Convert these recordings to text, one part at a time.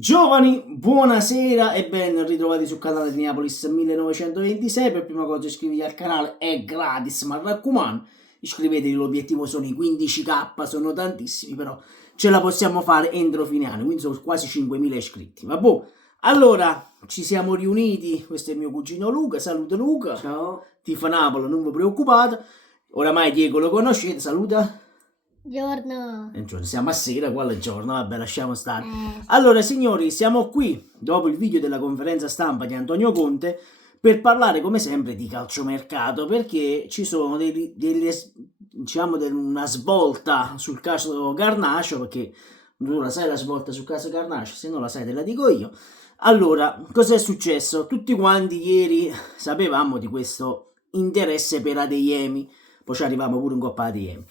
Giovani, buonasera e ben ritrovati sul canale di Neapolis 1926. Per prima cosa iscrivetevi al canale, è gratis, ma raccomando, iscrivetevi, l'obiettivo sono i 15k, sono tantissimi, però ce la possiamo fare entro fine anno, quindi sono quasi 5.000 iscritti. Vabbè, allora, ci siamo riuniti, questo è il mio cugino Luca, saluta Luca. Ciao. Tifa Napoli, non vi preoccupate, oramai Diego lo conoscete, saluta. Giorno. Siamo a sera, quale giorno, vabbè, lasciamo stare. Allora, signori, siamo qui, dopo il video della conferenza stampa di Antonio Conte, per parlare, come sempre, di calciomercato, perché ci sono una svolta sul caso Garnacio, perché tu la sai la svolta sul caso Garnacio, se non la sai te la dico io. Allora, cos'è successo? Tutti quanti ieri sapevamo di questo interesse per Adeyemi, poi ci arriviamo pure in Coppa Adeyemi.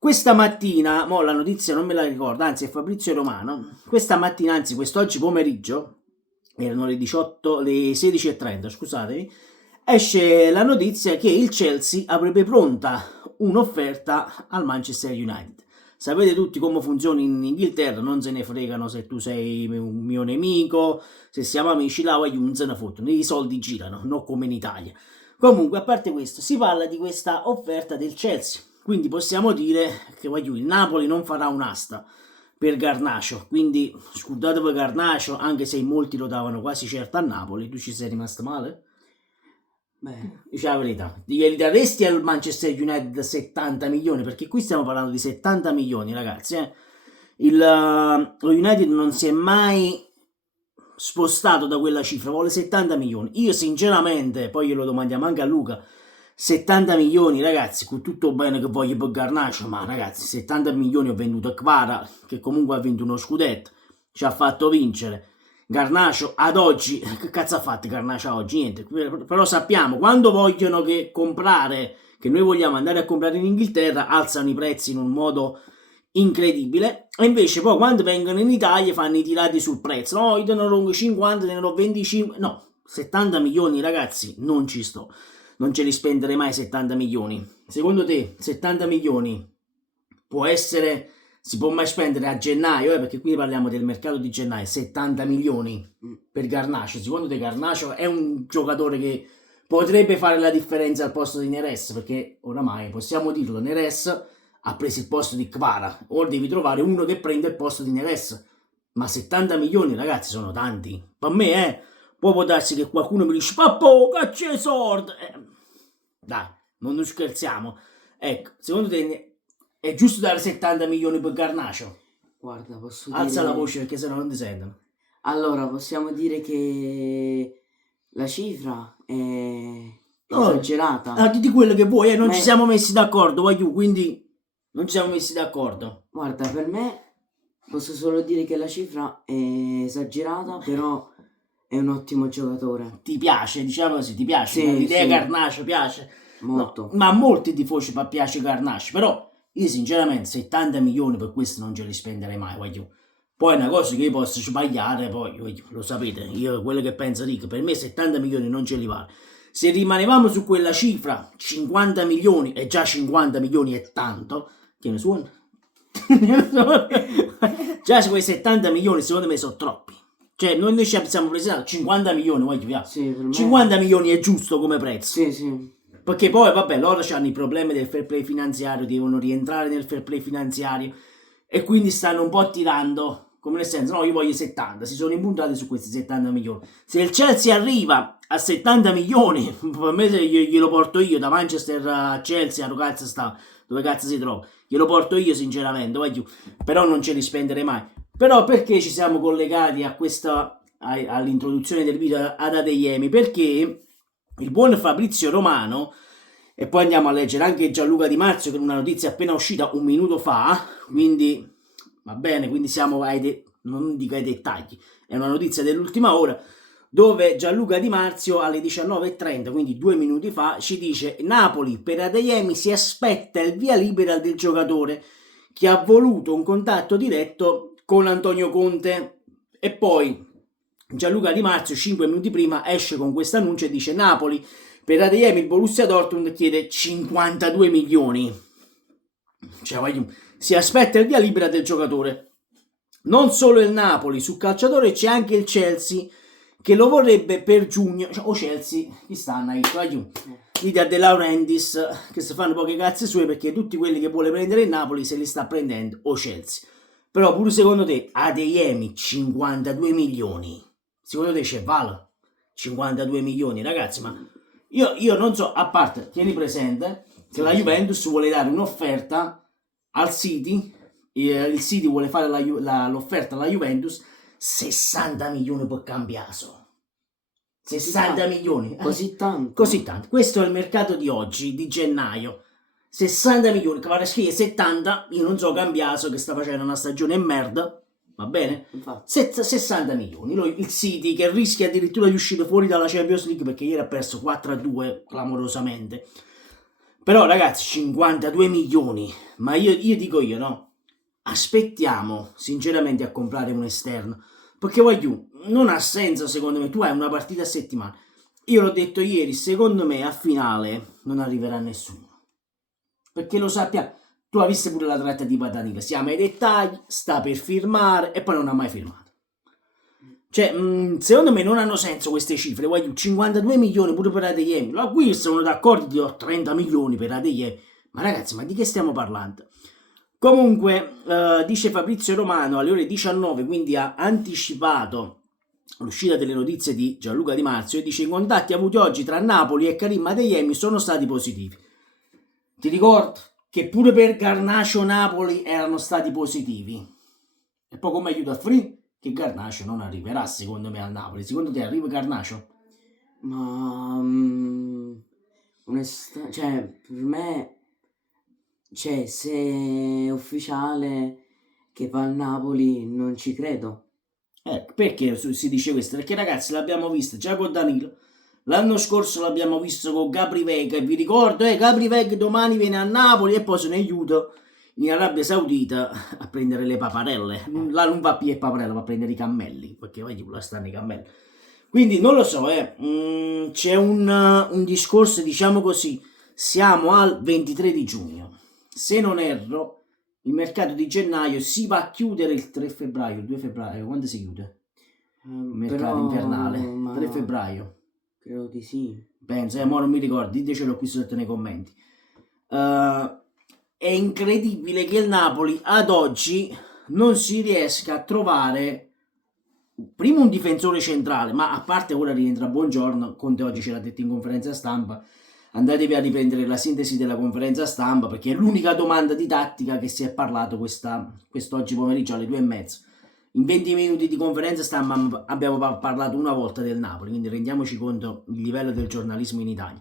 Questa mattina, mo la notizia non me la ricordo, anzi è Fabrizio Romano, questa mattina, anzi quest'oggi pomeriggio, erano le 16:30, scusatemi, esce la notizia che il Chelsea avrebbe pronta un'offerta al Manchester United. Sapete tutti come funziona in Inghilterra, non se ne fregano se tu sei un mio nemico, se siamo amici, là non se ne fottono, i soldi girano, non come in Italia. Comunque, a parte questo, si parla di questa offerta del Chelsea. Quindi possiamo dire che il Napoli non farà un'asta per Garnacio, quindi scudatevi Garnacio, anche se in molti lo davano quasi certo a Napoli. Tu ci sei rimasto male? Beh, Dici la verità, gli daresti al Manchester United 70 milioni, perché qui stiamo parlando di 70 milioni, ragazzi. Lo United non si è mai spostato da quella cifra, vuole 70 milioni. Io sinceramente, poi glielo domandiamo anche a Luca, 70 milioni, ragazzi, con tutto bene che voglio per Garnacio, ma ragazzi, 70 milioni ho venduto a Kvara, che comunque ha vinto uno scudetto, ci ha fatto vincere. Garnacio ad oggi, che cazzo ha fatto Garnacio oggi? Niente, però sappiamo, quando vogliono che noi vogliamo andare a comprare in Inghilterra, alzano i prezzi in un modo incredibile, e invece poi quando vengono in Italia fanno i tirati sul prezzo, no, io te ne do 50, te ne do 25, no, 70 milioni ragazzi, non ci sto. Non ce li spenderei mai 70 milioni. Secondo te 70 milioni si può mai spendere a gennaio, perché qui parliamo del mercato di gennaio, 70 milioni per Garnacio? Secondo te Garnacio è un giocatore che potrebbe fare la differenza al posto di Neres? Perché oramai possiamo dirlo, Neres ha preso il posto di Kvara, ora devi trovare uno che prenda il posto di Neres. Ma 70 milioni ragazzi sono tanti. Per me poi può darsi che qualcuno mi dice papà, caccia i soldi. Dai, non scherziamo. Ecco, secondo te è giusto dare 70 milioni per Garnacio? guarda, posso Alza dire... la voce perché sennò non ti sentono. Allora, possiamo dire che la cifra è No, esagerata. di quello che vuoi, non Ma ci è- siamo messi d'accordo, voglio, quindi non ci siamo messi d'accordo. Guarda, per me posso solo dire che la cifra è esagerata, però è un ottimo giocatore. Ti piace, diciamo così, ti piace? Sì, L'idea sì. Garnacio piace? Molto. No, ma a molti tifosi piace Garnacio, però io sinceramente 70 milioni per questo non ce li spenderei mai, voglio. Poi è una cosa che io posso sbagliare, poi lo sapete, io quello che penso dico, per me 70 milioni non ce li vale. Se rimanevamo su quella cifra, 50 milioni, e già 50 milioni è tanto, che ne suona? Già su quei 70 milioni secondo me sono troppi. Cioè noi ci siamo presi 50 milioni, voglio via. Sì, per me... 50 milioni è giusto come prezzo. Sì, sì. Perché poi, vabbè, loro hanno i problemi del fair play finanziario, devono rientrare nel fair play finanziario e quindi stanno un po' tirando, come nel senso, no, io voglio 70, si sono impuntati su questi 70 milioni. Se il Chelsea arriva a 70 milioni, per me glielo porto io da Manchester a Chelsea, dove cazzo si trova, glielo porto io sinceramente, voglio, però non ce li spenderei mai. Però perché ci siamo collegati all'introduzione del video ad Adeyemi? Perché il buon Fabrizio Romano, e poi andiamo a leggere anche Gianluca Di Marzio, che è una notizia appena uscita un minuto fa, quindi va bene, quindi siamo non dico ai dettagli, è una notizia dell'ultima ora, dove Gianluca Di Marzio alle 19:30, quindi 2 minuti fa, ci dice: Napoli per Adeyemi si aspetta il via libera del giocatore, che ha voluto un contatto diretto con Antonio Conte. E poi Gianluca Di Marzio 5 minuti prima esce con questo annuncio e dice: Napoli per Adeyemi il Borussia Dortmund chiede 52 milioni. Cioè, si aspetta il via libera del giocatore. non solo il Napoli sul calciatore, c'è anche il Chelsea che lo vorrebbe per giugno. O Chelsea, chi stanno ahí? L'idea De Laurentiis che si fanno poche cazze sue, perché tutti quelli che vuole prendere il Napoli se li sta prendendo o Chelsea. Però pure secondo te Adeyemi 52 milioni, secondo te c'è vale 52 milioni, ragazzi? Ma io non so, a parte, tieni presente che la Juventus vuole dare un'offerta al City, il City vuole fare l'offerta alla Juventus 60 milioni per Cambiaso. 60 milioni. Così tanto? Così tanto. Questo è il mercato di oggi, di gennaio. 60 milioni, che vale a scrivere 70, io non so Cambiaso che sta facendo una stagione merda, va bene? Infatti. 60 milioni. Il City che rischia addirittura di uscire fuori dalla Champions League perché ieri ha perso 4-2 clamorosamente. Però ragazzi, 52 milioni, ma io dico no, aspettiamo sinceramente a comprare un esterno, perché non ha senso secondo me, tu hai una partita a settimana, io l'ho detto ieri, secondo me a finale non arriverà nessuno, perché lo sappiamo, tu hai visto pure la trattativa da Danilo, siamo ai dettagli, sta per firmare e poi non ha mai firmato. Cioè, secondo me non hanno senso queste cifre. 52 milioni pure per Adeyemi. La qui sono d'accordo, ti do 30 milioni per Adeyemi. Ma ragazzi, ma di che stiamo parlando? Comunque, dice Fabrizio Romano alle ore 19, quindi ha anticipato l'uscita delle notizie di Gianluca Di Marzio e dice: i contatti avuti oggi tra Napoli e Karim Adeyemi sono stati positivi. Ti ricordo che pure per Garnacho Napoli erano stati positivi. E poi come aiuto a Free? Che Garnacho non arriverà secondo me al Napoli. Secondo te arriva Garnacho? Ma cioè per me, cioè, se è ufficiale che va al Napoli non ci credo. Perché si dice questo? Perché ragazzi l'abbiamo visto già con Danilo, l'anno scorso l'abbiamo visto con Gabri Vega, e vi ricordo Gabri Vega domani viene a Napoli e poi se ne aiuta in Arabia Saudita a prendere le paparelle. Là non va più le paparelle, va a prendere i cammelli, perché là stanno i cammelli. Quindi non lo so, c'è un discorso, diciamo così, siamo al 23 di giugno. Se non erro, il mercato di gennaio si va a chiudere il 3 febbraio, il 2 febbraio, quando si chiude? Il mercato invernale, 3 febbraio. Credo di sì. Penso, ma non mi ricordo, ditecelo qui sotto nei commenti. È incredibile che il Napoli ad oggi non si riesca a trovare prima un difensore centrale, ma a parte ora rientra Buongiorno, Conte oggi ce l'ha detto in conferenza stampa, andatevi a riprendere la sintesi della conferenza stampa perché è l'unica domanda di tattica che si è parlato quest'oggi pomeriggio alle 2:30. In 20 minuti di conferenza stampa abbiamo parlato una volta del Napoli, quindi rendiamoci conto del livello del giornalismo in Italia.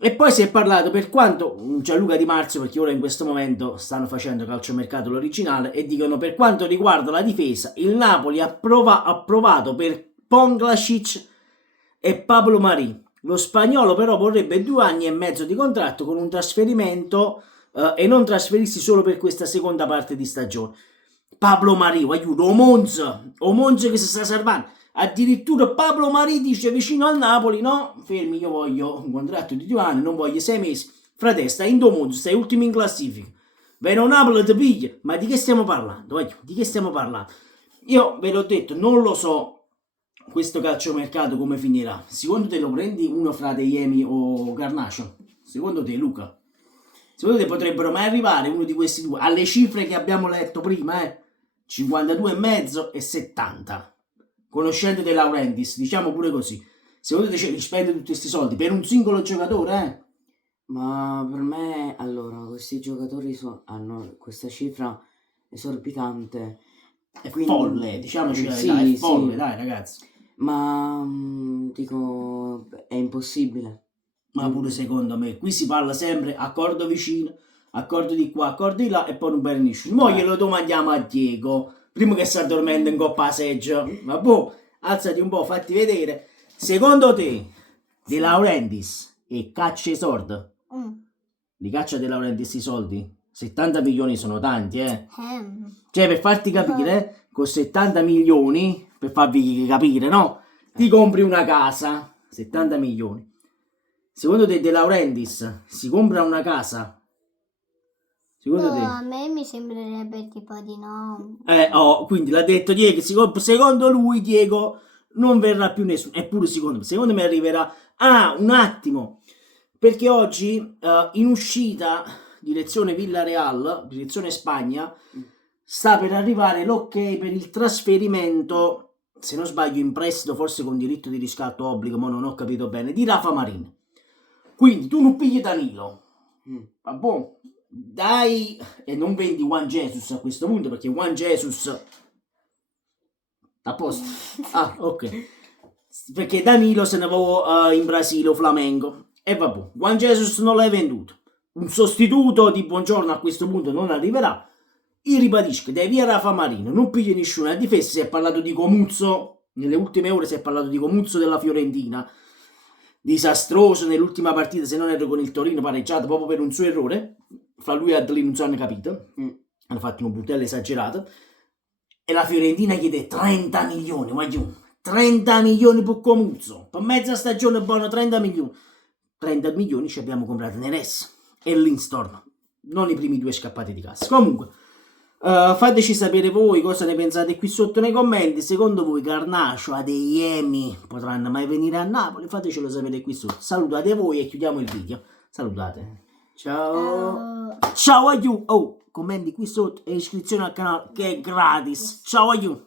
E poi si è parlato per quanto Gianluca Di Marzio, perché ora in questo momento stanno facendo calciomercato l'originale e dicono per quanto riguarda la difesa il Napoli ha provato per Ponglasic e Pablo Mari. Lo spagnolo però vorrebbe 2 anni e mezzo di contratto con un trasferimento e non trasferirsi solo per questa seconda parte di stagione. Pablo Mari, aiuto, o Monza che si sta salvando. Addirittura Pablo Mari dice vicino al Napoli, no, fermi, io voglio un contratto di 2 anni, non voglio 6 mesi. Frate, stai in Monza, stai ultimo in classifica. Vero Napoli ti piglia, ma di che stiamo parlando? Di che stiamo parlando? Io ve l'ho detto, non lo so questo calciomercato come finirà. Secondo te lo prendi uno fra Adeyemi o Garnacho? Secondo te, Luca? Secondo te potrebbero mai arrivare uno di questi due alle cifre che abbiamo letto prima, 52,5 e 70? Conoscendo De Laurentiis, diciamo pure così. Secondo te ci spende tutti questi soldi per un singolo giocatore, Ma per me, allora, questi giocatori hanno questa cifra esorbitante. È folle, diciamoci la verità, è folle, dai ragazzi. Ma dico, è impossibile. Ma pure secondo me, qui si parla sempre accordo vicino, accordo di qua, accordo di là e poi non per nessuno. Mo glielo domandiamo a Diego, prima che si addormenta in coppa a seggio. Ma boh, alzati un po', fatti vedere. Secondo te, De Laurentiis e caccia i soldi? Li caccia De Laurentiis i soldi? 70 milioni sono tanti, Cioè, per farti capire, con 70 milioni, per farvi capire, no? Ti compri una casa, 70 milioni. Secondo te De Laurentiis si compra una casa? Secondo te? a me mi sembrerebbe tipo di no. Quindi l'ha detto Diego, secondo lui Diego non verrà più nessuno, eppure secondo me arriverà. Ah, un attimo, perché oggi in uscita direzione Villarreal, direzione Spagna, sta per arrivare l'ok per il trasferimento, se non sbaglio in prestito, forse con diritto di riscatto obbligo, ma non ho capito bene, di Rafa Marin. Quindi tu non pigli Danilo, vabbè, dai, e non vendi Juan Jesus a questo punto, perché Juan Jesus a posto. Ah, ok. Perché Danilo se ne va in Brasile o Flamengo. E vabbè, Juan Jesus non l'hai venduto. Un sostituto di Buongiorno a questo punto non arriverà. Io ribadisco, dai via Rafa Marino, non pigli nessuno. A difesa si è parlato di Comuzzo, nelle ultime ore si è parlato di Comuzzo della Fiorentina. Disastroso nell'ultima partita, se non ero con il Torino, pareggiato proprio per un suo errore. Fra lui e Adli non si hanno capito. Hanno fatto un butello esagerato. E la Fiorentina chiede 30 milioni, guagliù. 30 milioni per Comuzzo. Per mezza stagione buono 30 milioni. 30 milioni ci abbiamo comprato Neres e Lindstorm. Non i primi due scappati di casa. Comunque, fateci sapere voi cosa ne pensate qui sotto nei commenti. Secondo voi Garnacio, Adeyemi potranno mai venire a Napoli? Fatecelo sapere qui sotto. Salutate voi e chiudiamo il video. Salutate. Ciao. Ciao a you. Oh, commenti qui sotto e iscrizione al canale che è gratis. Ciao a you.